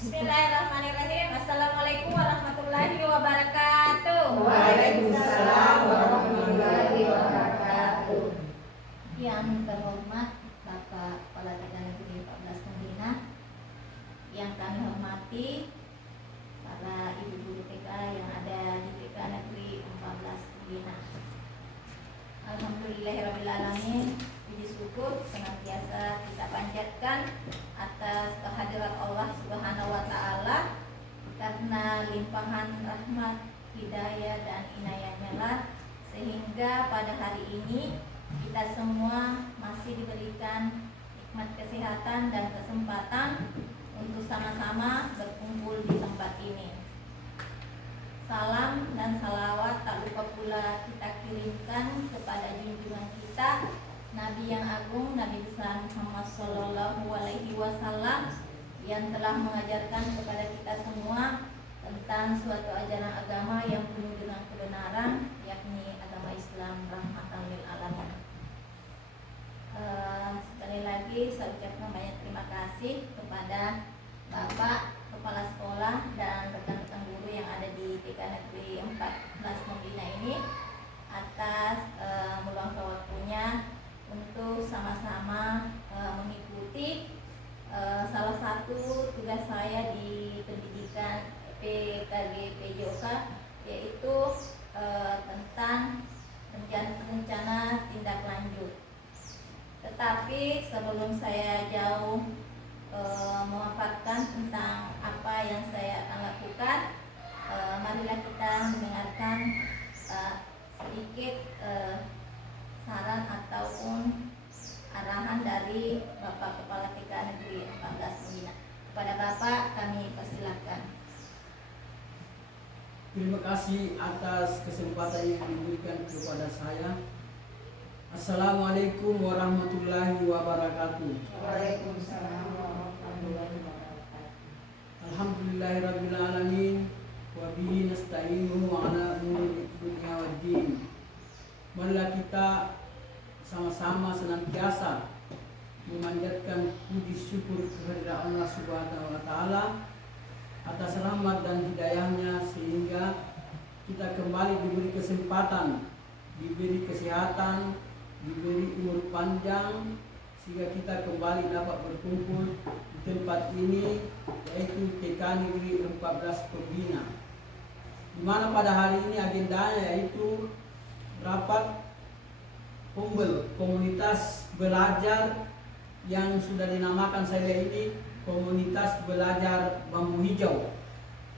Bismillahirrahmanirrahim. Assalamualaikum warahmatullahi wabarakatuh. Waalaikumsalam warahmatullahi wabarakatuh. Yang terhormat Bapak Kepala TK Negeri 14 Pembina, yang kami hormati para ibu guru TK yang ada di TK Negeri 14 Pembina. Alhamdulillahirrahmanirrahim. Puji syukur senantiasa kita panjatkan atas kehadiran Allah Subhanahu wa Ta'ala, karena limpahan rahmat, hidayah dan inayahnya lah sehingga pada hari ini kita semua masih diberikan nikmat kesehatan dan kesempatan untuk sama-sama berkumpul di tempat ini. Salam dan salawat tak lupa pula kita kirimkan kepada junjungan kita Nabi yang agung, Nabi besar Muhammad Sallallahu Alaihi Wasallam, yang telah mengajarkan kepada kita semua tentang suatu ajaran agama yang penuh dengan kebenaran, yakni agama Islam, rahmatan lil alamin. Sekali lagi saya ucapkan banyak terima kasih kepada Bapak Kepala Sekolah dan rekan-rekan guru yang ada di TK Negeri 14 Pembina ini atas meluangkan waktunya untuk sama-sama mengikuti salah satu tugas saya di pendidikan PKG PJOK, yaitu tentang rencana tindak lanjut. Tetapi sebelum saya jauh memaparkan tentang apa yang saya akan lakukan, marilah kita mendengarkan sedikit saran ataupun arahan dari Bapak Kepala TK Negeri 14 Pembina. Kepada Bapak kami persilakan. Terima kasih atas kesempatan yang diberikan kepada saya. Assalamualaikum warahmatullahi wabarakatuh. Waalaikumsalam warahmatullahi wabarakatuh. Alhamdulillahirabbil alamin wa bihi nasta'inu ala umuri dunya waddin. Marilah kita sama-sama senantiasa memanjatkan puji syukur kehadirat Allah Subhanahu wa Ta'ala atas rahmat dan hidayahnya, sehingga kita kembali diberi kesempatan, diberi kesehatan, diberi umur panjang, sehingga kita kembali dapat berkumpul di tempat ini, yaitu TK Negeri 14 Pembina, di mana pada hari ini agendanya yaitu rapat Umbel komunitas belajar yang sudah dinamakan saya ini Komunitas Belajar Bambu Hijau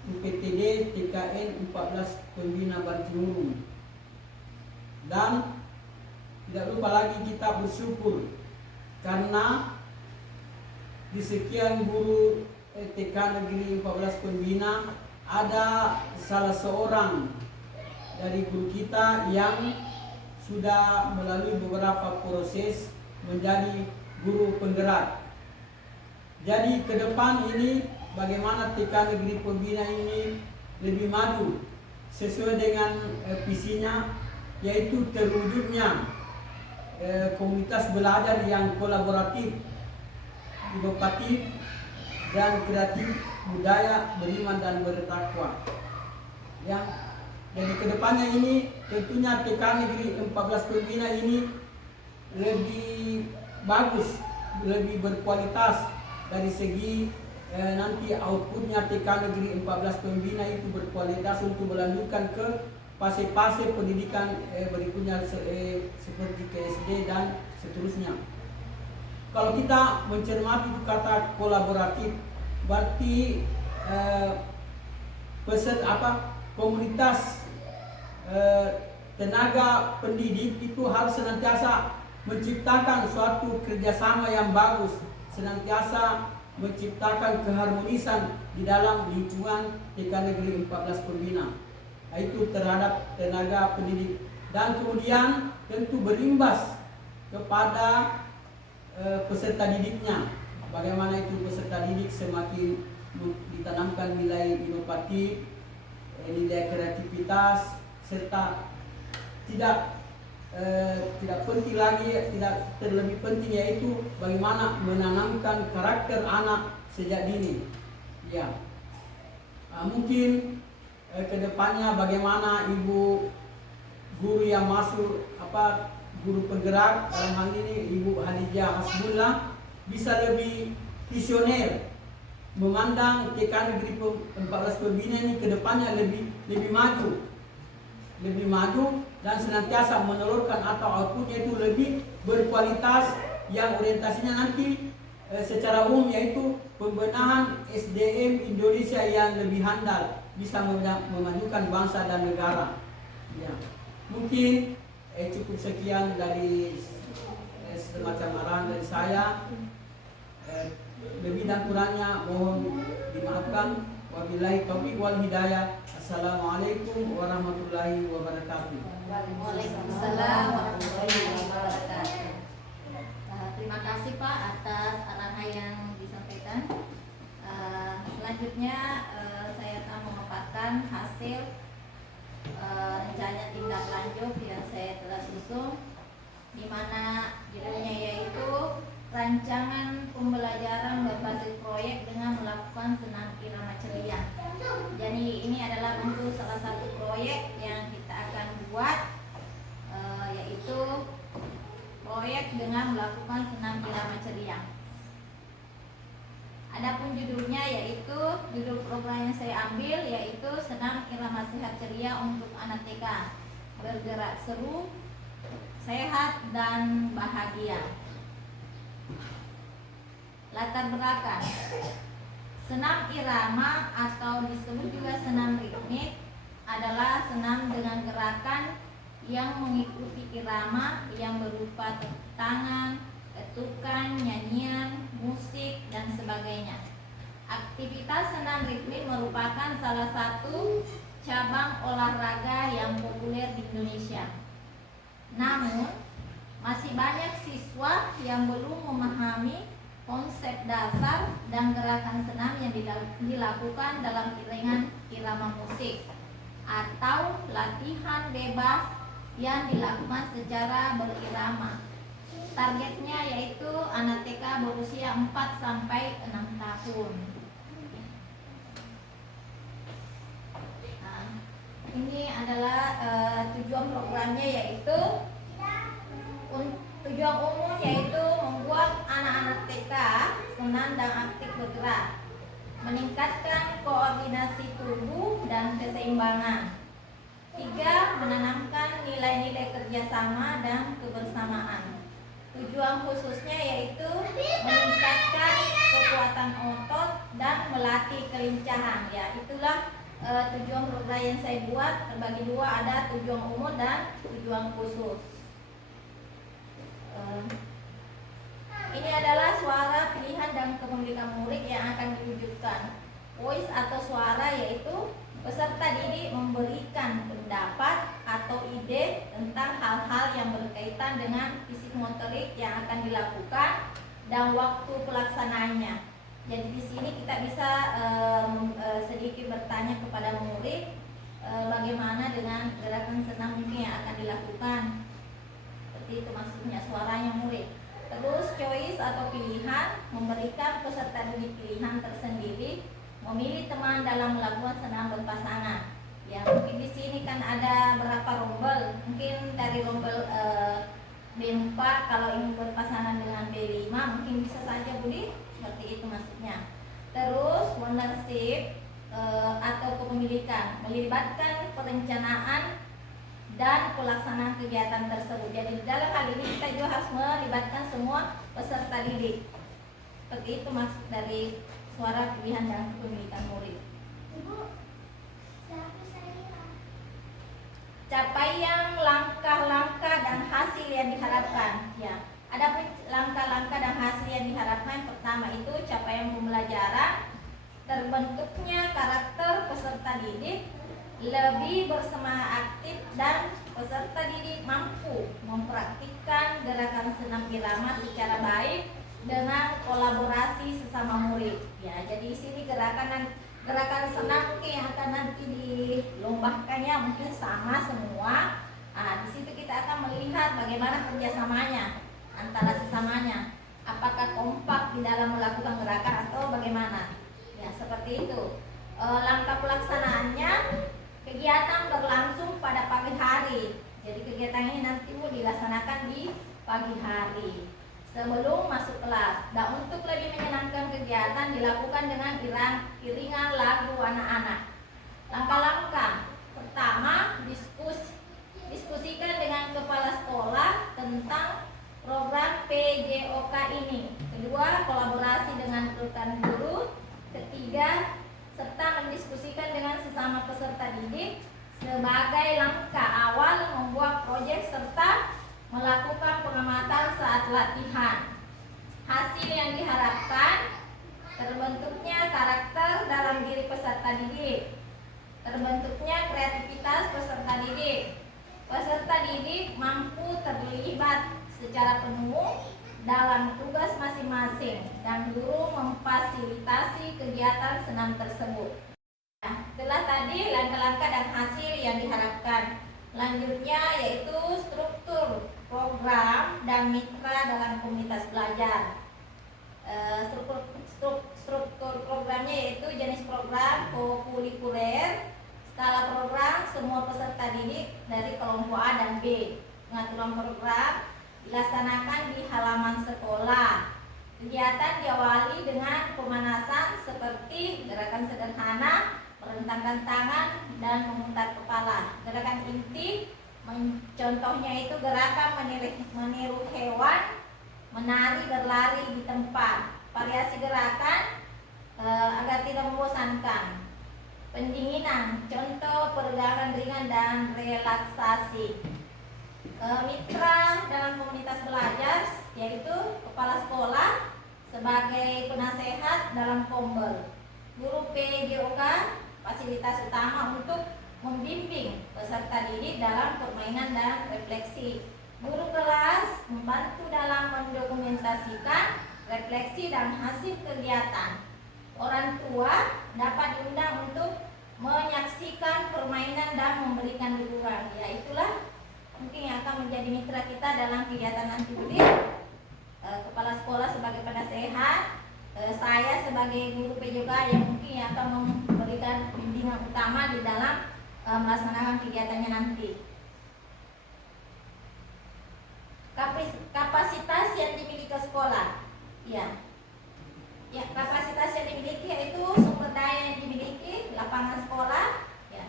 UPTD TKN 14 Pembina Bantimurung. Dan tidak lupa lagi kita bersyukur karena di sekian guru TK Negeri 14 Pembina ada salah seorang dari guru kita yang sudah melalui beberapa proses menjadi guru penggerak. Jadi ke depan ini bagaimana TK Negeri Pembina ini lebih maju sesuai dengan visinya, yaitu terwujudnya komunitas belajar yang kolaboratif, inovatif dan kreatif, budaya, beriman dan bertakwa. Jadi kedepannya ini tentunya TK Negeri 14 Pembina ini lebih bagus, lebih berkualitas dari segi nanti outputnya TK Negeri 14 Pembina itu berkualitas untuk melanjutkan ke fase-fase pendidikan berikutnya seperti ke SD dan seterusnya. Kalau kita mencermati kata kolaboratif, berarti komunitas tenaga pendidik itu harus senantiasa menciptakan suatu kerjasama yang bagus, senantiasa menciptakan keharmonisan di dalam lingkungan TK Negeri 14 Pembina, yaitu terhadap tenaga pendidik, dan kemudian tentu berimbas kepada peserta didiknya. Bagaimana itu peserta didik semakin ditanamkan nilai inovatif, nilai kreativitas, serta tidak penting lagi, tidak terlebih penting, yaitu bagaimana menanamkan karakter anak sejak dini. Ya, mungkin kedepannya bagaimana ibu guru yang masuk guru penggerak dalam hal ini Ibu Hadijah Hasbullah bisa lebih visioner, memandang TK Negeri 14 Pembina ini kedepannya lebih maju dan senantiasa menelurkan atau outputnya itu lebih berkualitas yang orientasinya nanti secara umum yaitu pembenahan SDM Indonesia yang lebih handal, bisa memajukan bangsa dan negara. Ya. Mungkin cukup sekian dari semacam arahan dari saya. Lebih dan kurangnya mohon dimaafkan. Wabillahi taufiq wal hidayah. Assalamualaikum warahmatullahi wabarakatuh. Waalaikumsalam warahmatullahi wabarakatuh. Terima kasih Pak atas arahan yang disampaikan. Selanjutnya saya akan memaparkan hasil rencana tindak lanjut yang saya telah susun, di mana judulnya yaitu rancangan pembelajaran berbasis proyek dengan melakukan senam irama ceria. Jadi ini adalah bentuk salah satu proyek yang kita akan buat, yaitu proyek dengan melakukan senam irama ceria. Adapun judulnya yaitu judul program yang saya ambil yaitu senam irama sehat ceria untuk anak TK, bergerak seru, sehat dan bahagia. Latar belakang senam irama atau disebut juga senam ritmik adalah senam dengan gerakan yang mengikuti irama yang berupa tepuk tangan, ketukan, nyanyian, musik, dan sebagainya. Aktivitas senam ritmik merupakan salah satu cabang olahraga yang populer di Indonesia. Namun, masih banyak siswa yang belum memahami konsep dasar dan gerakan senam yang dilakukan dalam iringan irama musik atau latihan bebas yang dilakukan secara berirama. Targetnya yaitu anak TK berusia 4 sampai 6 tahun. Nah, ini adalah tujuan programnya yaitu tujuan umum yaitu membuat anak-anak TK senang dan aktif bergerak, meningkatkan koordinasi tubuh dan keseimbangan. 3. Menanamkan nilai-nilai kerjasama dan kebersamaan. Tujuan khususnya yaitu meningkatkan kekuatan otot dan melatih kelincahan. Ya, itulah tujuan program yang saya buat terbagi dua, ada tujuan umum dan tujuan khusus. Ini adalah suara pilihan dan kepemilikan murid yang akan diwujudkan. Voice atau suara yaitu peserta didik memberikan pendapat atau ide tentang hal-hal yang berkaitan dengan fisik motorik yang akan dilakukan dan waktu pelaksanaannya. Jadi di sini kita bisa sedikit bertanya kepada murid bagaimana dengan gerakan senam ini yang akan dilakukan. Seperti itu maksudnya suaranya murid. Terus choice atau pilihan, memberikan peserta didik pilihan tersendiri memilih teman dalam melakukan senam berpasangan. Ya, mungkin di sini kan ada berapa rombel, mungkin dari rombel B4 kalau ingin berpasangan dengan B5 mungkin bisa saja Budi, seperti itu maksudnya. Terus ownership atau kepemilikan, melibatkan perencanaan dan pelaksanaan kegiatan tersebut. Jadi dalam hal ini kita juga harus melibatkan semua peserta didik. Seperti itu maksud dari suara pilihan dan kepemilikan murid. Capaian langkah-langkah dan hasil yang diharapkan. Ya, ada langkah-langkah dan hasil yang diharapkan. Pertama itu capaian pembelajaran, terbentuknya karakter peserta didik, lebih bersemangat aktif, dan peserta didik mampu mempraktikkan gerakan senam irama secara baik dengan kolaborasi sesama murid. Ya, jadi di sini gerakan senam mungkin yang akan nanti dilombakannya mungkin sama semua. Di situ kita akan melihat bagaimana kerjasamanya antara sesamanya. Apakah kompak di dalam melakukan gerakan atau bagaimana? Ya, seperti itu. Langkah pelaksanaannya, kegiatan berlangsung pada pagi hari. Jadi kegiatan ini nanti mau dilaksanakan di pagi hari sebelum masuk kelas. Dan untuk lebih menyenangkan kegiatan dilakukan dengan iringan lagu anak-anak. Langkah-langkah pertama, diskusikan dengan kepala sekolah tentang program PJOK ini. Kedua, kolaborasi dengan rekan guru. Ketiga, serta mendiskusikan dengan sesama peserta didik sebagai langkah awal membuat proyek serta melakukan pengamatan saat latihan. Hasil yang diharapkan, terbentuknya karakter dalam diri peserta didik, terbentuknya kreativitas peserta didik. Peserta didik mampu terlibat secara penuh dalam tugas masing-masing dan guru memfasilitasi kegiatan senam tersebut. Nah, itulah tadi langkah-langkah dan hasil yang diharapkan. Lanjutnya yaitu struktur program dan mitra dalam komunitas belajar. Struktur programnya yaitu jenis program kokurikuler, skala program, semua peserta didik dari kelompok A dan B. Pengaturan program dilaksanakan di halaman sekolah. Kegiatan diawali dengan pemanasan seperti gerakan sederhana, merentangkan tangan, dan memutar kepala. Gerakan inti contohnya itu gerakan meniru hewan, menari, berlari di tempat. Variasi gerakan agar tidak membosankan. Pendinginan, contoh peregangan ringan dan relaksasi. Mitra dalam komunitas belajar yaitu kepala sekolah sebagai penasehat dalam kombel. Guru PJOK fasilitas utama untuk membimbing peserta didik dalam permainan dan refleksi. Guru kelas membantu dalam mendokumentasikan refleksi dan hasil kegiatan. Orang tua dapat diundang untuk menyaksikan permainan dan memberikan dukungan. Ya, itulah mungkin yang akan menjadi mitra kita dalam kegiatan nanti. Kepala sekolah sebagai penasehat, saya sebagai guru PJOK yang mungkin akan memberikan bimbingan utama di dalam melaksanakan kegiatannya nanti. Kapasitas yang dimiliki sekolah, ya, kapasitas yang dimiliki yaitu sumber daya yang dimiliki, lapangan sekolah, ya,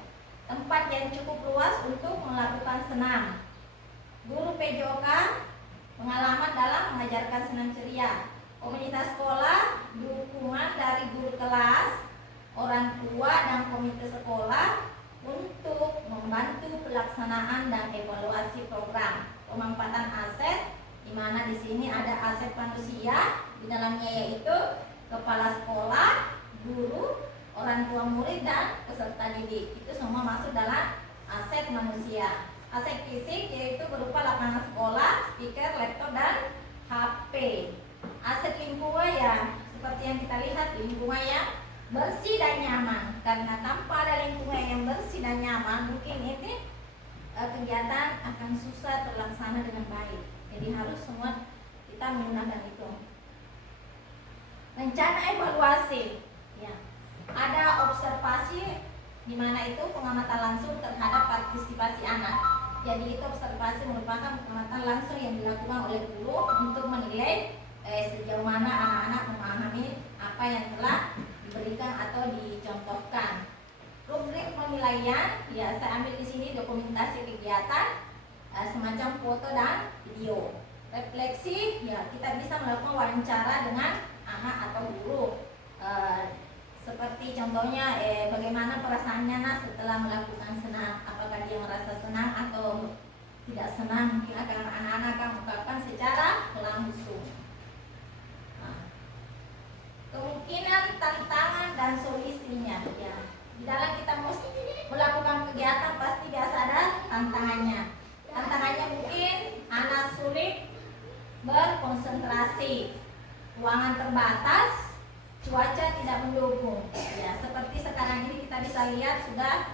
tempat yang cukup luas untuk melakukan senam. Guru PJOK pengalaman dalam mengajarkan senam ceria. Komunitas sekolah, dukungan dari guru kelas, orang tua, dan komite sekolah untuk membantu pelaksanaan dan evaluasi program. Pemanfaatan aset, di mana di sini ada aset manusia, di dalamnya yaitu kepala sekolah, guru, orang tua murid, dan peserta didik. Itu semua masuk dalam aset manusia. Aset fisik yaitu berupa lapangan sekolah, speaker, laptop, dan HP. Aset lingkungan ya seperti yang kita lihat, lingkungan yang bersih dan nyaman. Karena tanpa ada lingkungan yang bersih dan nyaman, mungkin ini kegiatan akan susah terlaksana dengan baik. Jadi harus semua kita menggunakan itu. Rencana evaluasi, ya, ada observasi di mana itu pengamatan langsung terhadap partisipasi anak. Jadi itu observasi merupakan pengamatan langsung yang dilakukan oleh guru untuk menilai sejauh mana anak-anak memahami apa yang telah diberikan atau dicontohkan. Rubrik penilaian, ya saya ambil di sini dokumentasi kegiatan, semacam foto dan video. Refleksi, ya kita bisa melakukan wawancara dengan anak atau guru. Seperti contohnya bagaimana perasaannya setelah melakukan senam, apakah dia merasa senang atau tidak senang, mungkin akan anak-anak akan mengungkapkan secara langsung. Kemungkinan, tantangan, dan solusinya, ya. Di dalam kita melakukan kegiatan pasti biasa ada tantangannya. Tantangannya mungkin anak sulit berkonsentrasi, ruangan terbatas, cuaca tidak mendukung. Ya, seperti sekarang ini kita bisa lihat sudah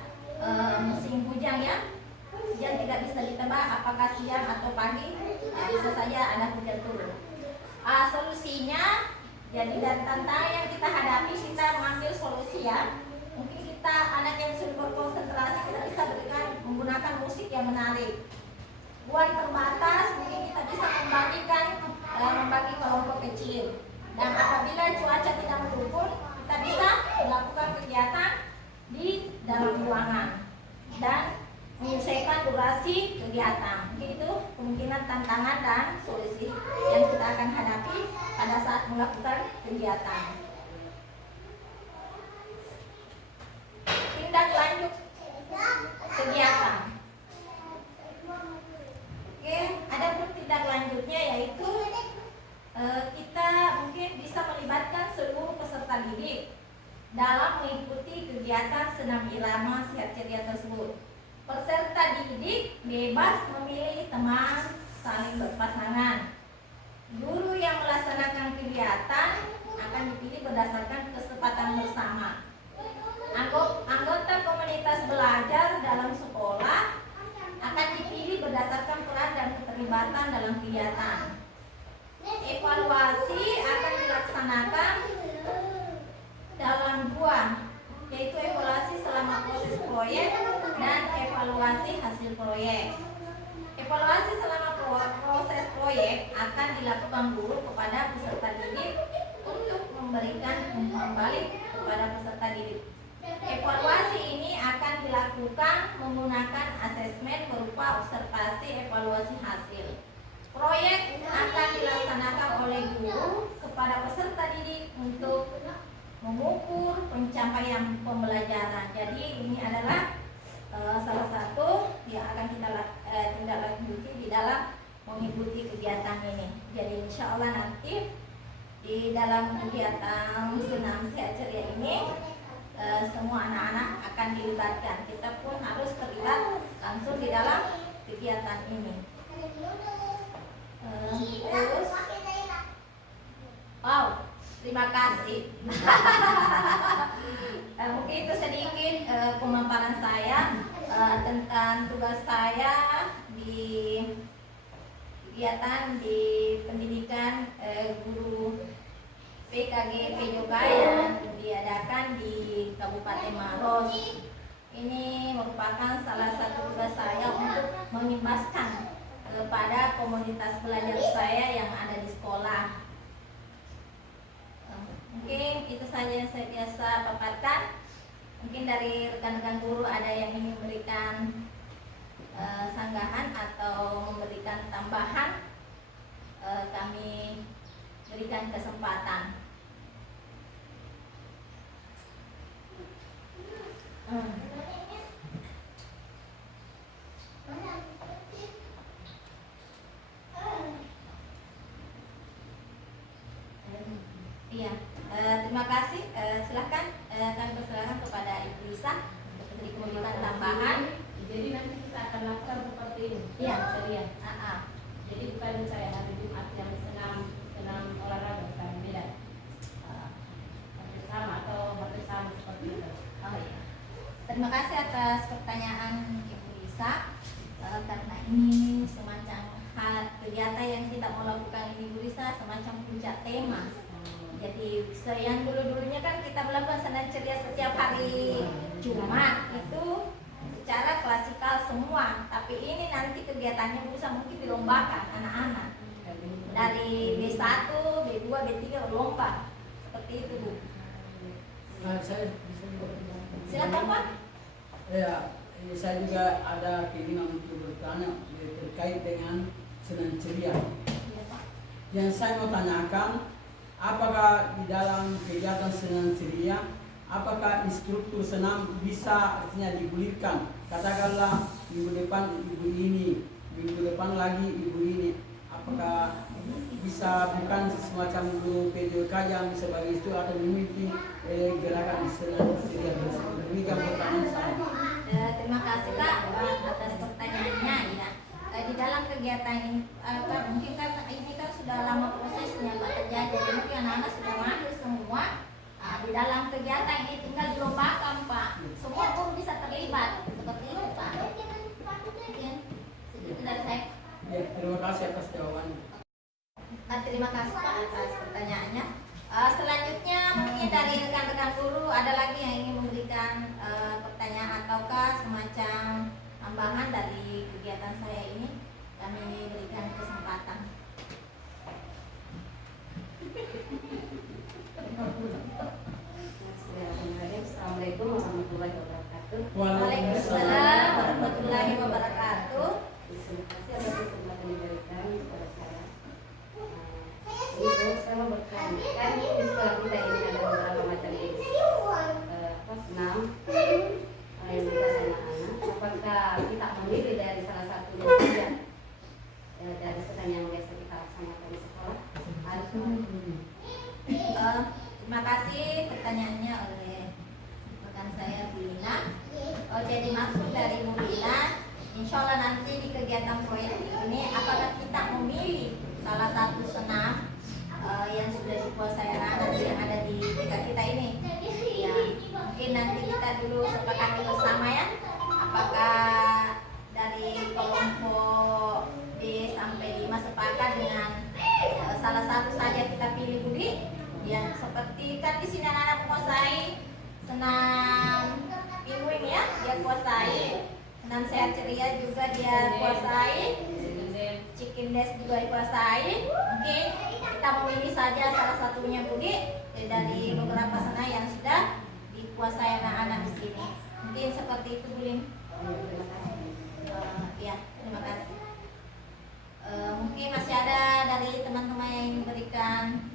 musim hujan, ya. Hujan tidak bisa ditebak apakah siang atau pagi, bisa saja ada hujan turun. Solusinya, jadi dari tantangan yang kita hadapi kita mengambil solusi ya. Mungkin kita anak yang sudah berkonsentrasi, kita bisa berikan menggunakan musik yang menarik. Buat terbatas, mungkin kita bisa membagi kelompok kecil. Dan apabila cuaca tidak mendukung, kita bisa melakukan kegiatan di dalam ruangan dan menyelesaikan durasi kegiatan. Itu kemungkinan tantangan dan solusi yang kita akan hadapi pada saat melakukan kegiatan. Tindak lanjut kegiatan. Oke, ada pun tindak lanjutnya yaitu kita mungkin bisa melibatkan seluruh peserta didik dalam mengikuti kegiatan senam irama sehat ceria tersebut. Peserta didik bebas memilih teman saling berpasangan. Guru yang melaksanakan kegiatan akan dipilih berdasarkan kesepakatan bersama. Anggota komunitas belajar dalam sekolah akan dipilih berdasarkan peran dan keterlibatan dalam kegiatan. Evaluasi akan dilaksanakan dalam dua, yaitu evaluasi selama proses proyek dan evaluasi hasil proyek. Evaluasi selama proses proyek akan dilakukan guru kepada peserta didik untuk memberikan umpan balik kepada peserta didik. Evaluasi ini akan dilakukan menggunakan asesmen berupa observasi evaluasi hasil. Proyek akan dilaksanakan oleh guru kepada peserta didik untuk mengukur pencapaian pembelajaran. Jadi ini adalah salah satu yang akan kita tindak lanjuti di dalam mengikuti kegiatan ini. Jadi insya Allah nanti di dalam kegiatan senam sehat ceria ini semua anak-anak akan dilibatkan. Kita pun harus terlibat langsung di dalam kegiatan ini. Terus, wow, terima kasih. Mungkin itu sedikit pemaparan saya tentang tugas saya di kegiatan di pendidikan guru PKG Pejoka yang diadakan di Kabupaten Maros. Ini merupakan salah satu tugas saya untuk mengimbaskan kepada komunitas belajar saya yang ada di sekolah. Mungkin itu saja yang saya biasa paparkan. Mungkin dari rekan-rekan guru ada yang ingin memberikan sanggahan atau memberikan tambahan, kami berikan kesempatan. Iya, terima kasih. Silahkan kami persilakan kepada Ibu Lisa untuk memberikan tambahan. Jadi nanti kita akan lakukan seperti ini. Iya. Ceria. Jadi bukan saya hari Jumat yang senam olahraga, bukan beda. Bersama atau bersama seperti itu. Oh iya. Terima kasih atas pertanyaan Ibu Lisa. Karena ini semacam kegiatan yang kita mau lakukan ini Ibu Lisa semacam puncak tema. Jadi yang dulu-dulunya kan kita melakukan senam ceria setiap hari Jumat itu secara klasikal semua. Tapi ini nanti kegiatannya bisa mungkin dilombakan anak-anak dari B1, B2, B3 berlomba seperti itu Bu. Nah, saya bisa Silakan Pak. Ya, saya juga ada keinginan untuk bertanya terkait dengan senam ceria. Iya, Pak. Yang saya mau tanyakan, apakah di dalam kegiatan senam ceria, apakah instruktur senam bisa artinya digulirkan? Katakanlah minggu depan ibu ini, minggu depan lagi ibu ini. Apakah bisa bukan semacam guru PJK yang sebagai itu atau memimpin gerakan senam ceria tersebut? Ini kan pertanyaan saya. Terima kasih Kak atas pertanyaannya ya. Di dalam kegiatan ini mungkin kan ini kan sudah lama prosesnya Pak terjadi. Jadi mungkin anak-anak sudah mahir semua. Di dalam kegiatan ini tinggal dilombakan Pak. Semua guru bisa terlibat seperti itu Pak. Mungkin segitu dari saya. Ya, terima kasih atas jawabannya. Terima kasih Pak atas pertanyaannya. Selanjutnya mungkin dari rekan-rekan guru ada lagi yang ingin kami berikan kesempatan. Assalamualaikum warahmatullahi wabarakatuh. Waalaikumsalam warahmatullahi wabarakatuh. Terima kasih atas kesempatan yang diberikan kepada saya. Untuk saya mau bertanya, kan di sekolah kita ini ada beberapa macam jenis senam yang dikasih anak-anak. Apakah kita memilih dari salah satunya saja dari senam yang biasa kita laksanakan di sekolah? Terima kasih pertanyaannya oleh rekan saya Bu Lina. Jadi maksud dari Bu Lina, insya Allah nanti di kegiatan proyek ini apakah kita memilih salah satu senam yang sudah dikuasai anak-anak yang ada di dekat kita ini? Ya, mungkin nanti kita dulu sepakati bersama ya. Apakah dari kelompok D sampai 5 sepakat dengan salah satu saja kita pilih Budi? Ya, seperti kan di sini anak-anak menguasai senam pinguin ya, dia kuasai. Senam sehat ceria juga dia kuasai. Chicken dance juga dikuasai. Mungkin kita memilih saja salah satunya Budi dari beberapa senam yang sudah dikuasai anak-anak di sini. Mungkin seperti itu Bu Lin. Ya, terima kasih. Mungkin masih ada dari teman-teman yang memberikan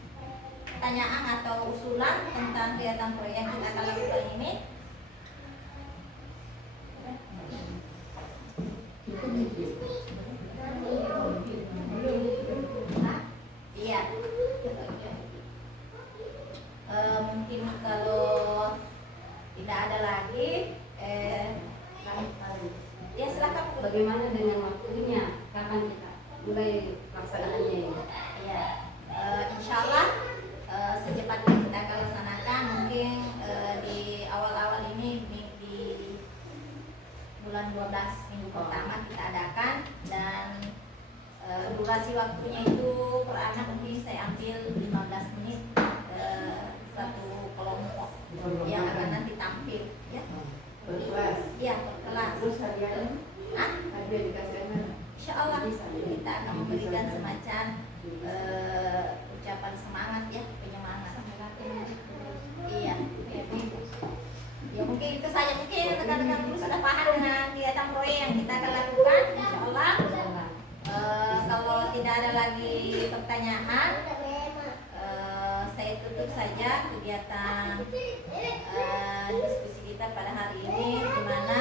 pertanyaan atau usulan tentang kegiatan proyek yang kita akan lakukan ini. Iya. Mungkin kalau tidak ada lagi, ya silakan. Bagaimana dengan waktunya? Kapan kita mulai pelaksanaannya ini? Ya, insya Allah secepatnya kita akan laksanakan. Mungkin di awal-awal ini di bulan 12 minggu pertama kita adakan, dan durasi waktunya itu per anak mungkin saya ambil 15 menit satu kelompok yang akan nanti tampil ya. Per kelas. Iya, per kelas. Terus hadiahnya? Hah? Hadiah dikasih anak. Insya Allah kita akan memberikan semacam ucapan semangat ya, penyemangat. Iya. Ya mungkin itu saja, mungkin rekan-rekan guru sudah paham dengan kegiatan proyek yang kita akan lakukan. Insya Allah. Kalau tidak ada lagi pertanyaan, saya tutup saja kegiatan diskusi kita pada hari ini, di mana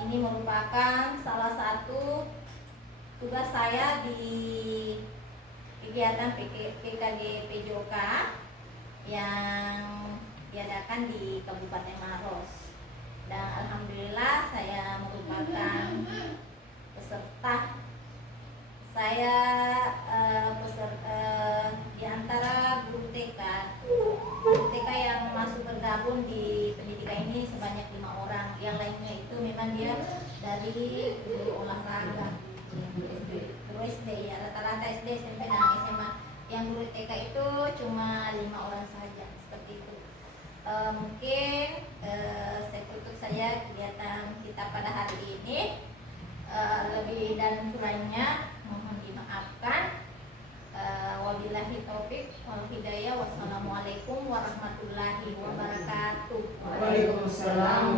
ini merupakan salah satu tugas saya di kegiatan PKG PJOK yang diadakan di Kabupaten Maros. Dan alhamdulillah saya merupakan peserta. Saya di antara guru TK yang masuk bergabung di pendidikan ini sebanyak 5 orang. Yang lainnya itu memang dia dari guru olahraga, guru SD ya, rata-rata SD, SMP dan SMA. Yang guru TK itu cuma 5 orang saja, seperti itu. Mungkin saya tutup saja kegiatan kita pada hari ini. Lebih dan kurangnya mohon dimaafkan. Wabillahi taufik wal hidayah. Wassalamualaikum warahmatullahi wabarakatuh. Waalaikumsalam